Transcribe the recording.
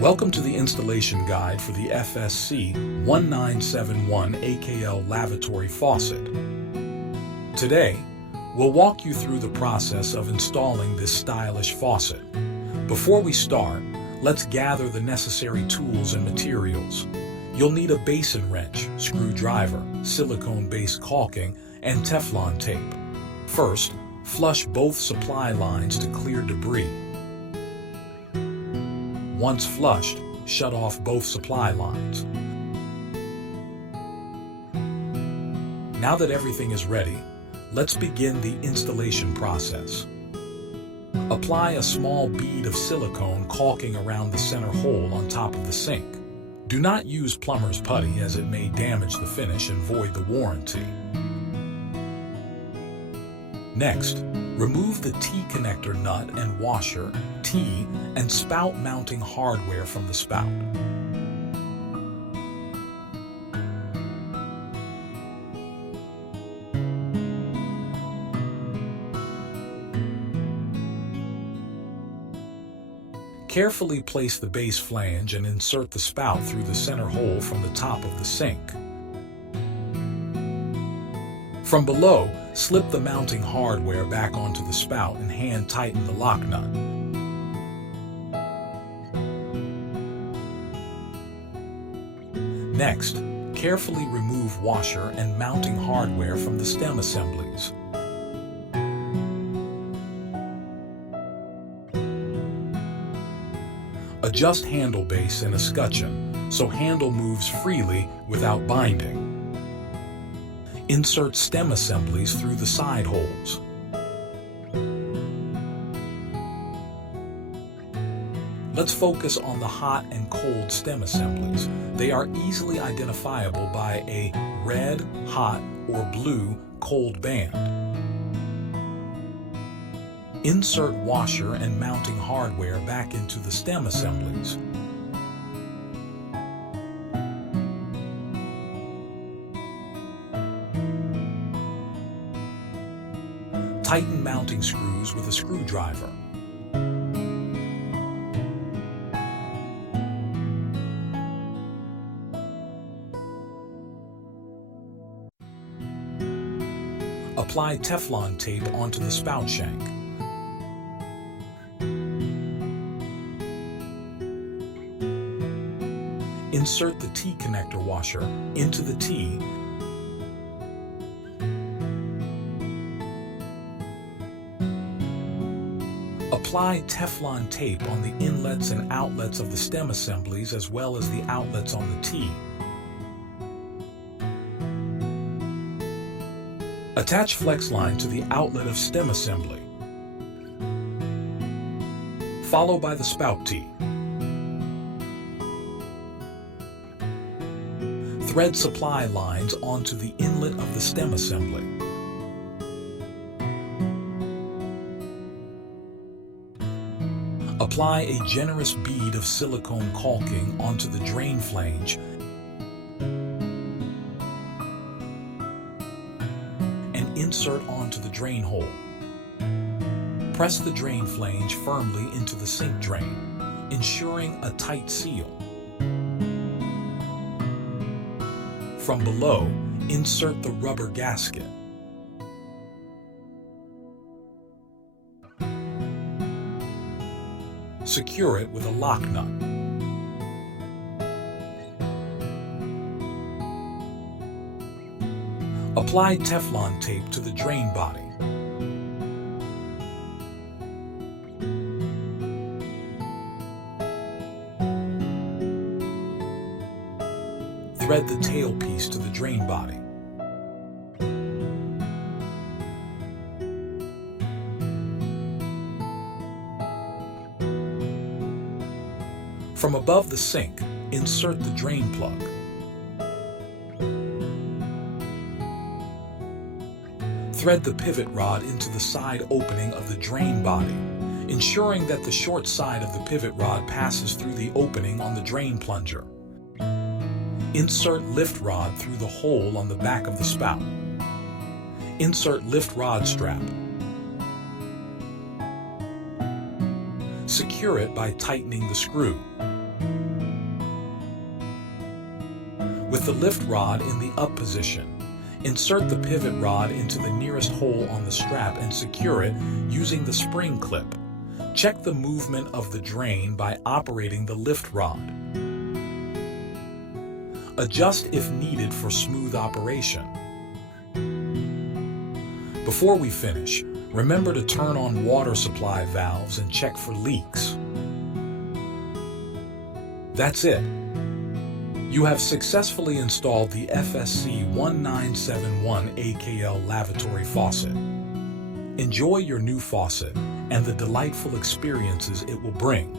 Welcome to the installation guide for the FSC1971AKL lavatory faucet. Today, we'll walk you through the process of installing this stylish faucet. Before we start, let's gather the necessary tools and materials. You'll need a basin wrench, screwdriver, silicone-based caulking, and Teflon tape. First, flush both supply lines to clear debris. Once flushed, shut off both supply lines. Now that everything is ready, let's begin the installation process. Apply a small bead of silicone caulking around the center hole on top of the sink. Do not use plumber's putty as it may damage the finish and void the warranty. Next, remove the T-connector nut and washer, T, and spout mounting hardware from the spout. Carefully place the base flange and insert the spout through the center hole from the top of the sink. From below, slip the mounting hardware back onto the spout and hand tighten the lock nut. Next, carefully remove washer and mounting hardware from the stem assemblies. Adjust handle base and escutcheon so handle moves freely without binding. Insert stem assemblies through the side holes. Let's focus on the hot and cold stem assemblies. They are easily identifiable by a red, hot, or blue, cold band. Insert washer and mounting hardware back into the stem assemblies. Tighten mounting screws with a screwdriver. Apply Teflon tape onto the spout shank. Insert the T-connector washer into the T. Apply Teflon tape on the inlets and outlets of the stem assemblies as well as the outlets on the T. Attach flex line to the outlet of stem assembly, followed by the spout T. Thread supply lines onto the inlet of the stem assembly. Apply a generous bead of silicone caulking onto the drain flange and insert onto the drain hole. Press the drain flange firmly into the sink drain, ensuring a tight seal. From below, insert the rubber gasket. Secure it with a lock nut. Apply Teflon tape to the drain body. Thread the tailpiece to the drain body. From above the sink, insert the drain plug. Thread the pivot rod into the side opening of the drain body, ensuring that the short side of the pivot rod passes through the opening on the drain plunger. Insert lift rod through the hole on the back of the spout. Insert lift rod strap. Secure it by tightening the screw. With the lift rod in the up position, insert the pivot rod into the nearest hole on the strap and secure it using the spring clip. Check the movement of the drain by operating the lift rod. Adjust if needed for smooth operation. Before we finish, remember to turn on water supply valves and check for leaks. That's it. You have successfully installed the FSC1971AKL lavatory faucet. Enjoy your new faucet and the delightful experiences it will bring.